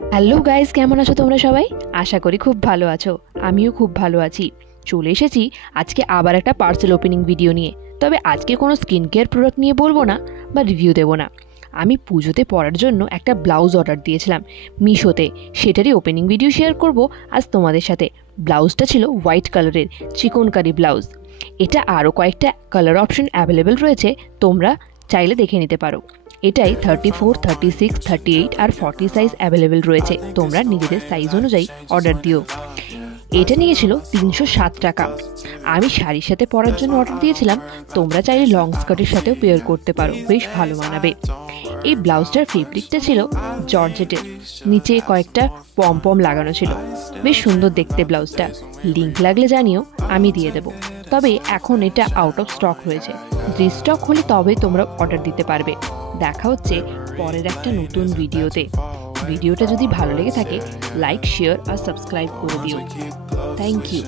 Hello guys, কেমন আছো তোমরা সবাই? আশা করি খুব ভালো আছো। আমিও খুব ভালো আছি। চলে এসেছি আজকে আবার একটা পার্সেল ওপেনিং ভিডিও নিয়ে। তবে আজকে কোনো স্কিন কেয়ার প্রোডাক্ট নিয়ে বলবো না বা রিভিউ দেবো না। আমি পুজোতে পরার জন্য একটা ব্লাউজ অর্ডার দিয়েছিলাম মিশোতে, সেটারই ওপেনিং ভিডিও শেয়ার করব আজ তোমাদের সাথে। ব্লাউজটা ছিল হোয়াইট কালারের চিকনকারি ব্লাউজ। এটা আরও কয়েকটা কালার অপশন অ্যাভেলেবেল রয়েছে, তোমরা চাইলে দেখে নিতে পারো। এটাই 34, 36, 38 আর 40 সাইজ অ্যাভেলেবেল রয়েছে, তোমরা নিজেদের সাইজ অনুযায়ী অর্ডার দিও। এটা নিয়েছিল 307 টাকা। আমি শাড়ির সাথে পরার জন্য অর্ডার দিয়েছিলাম, তোমরা চাইলে লং স্কার্টের সাথেও পেয়ার করতে পারো, বেশ ভালো মানাবে। এই ব্লাউজটার ফেব্রিকটা ছিল জর্জেটের, নিচে কয়েকটা পম পম লাগানো ছিল, বেশ সুন্দর দেখতে ব্লাউজটা। লিংক লাগলে জানিও, আমি দিয়ে দেবো। তবে এখন এটা আউট অফ স্টক রয়েছে, রিস্টক হলে তবে তোমরা অর্ডার দিতে পারবে। দেখা হচ্ছে পরের একটা নতুন ভিডিওতে। ভিডিওটা যদি ভালো লেগে থাকে লাইক, শেয়ার আর সাবস্ক্রাইব করে দিও। Thank you.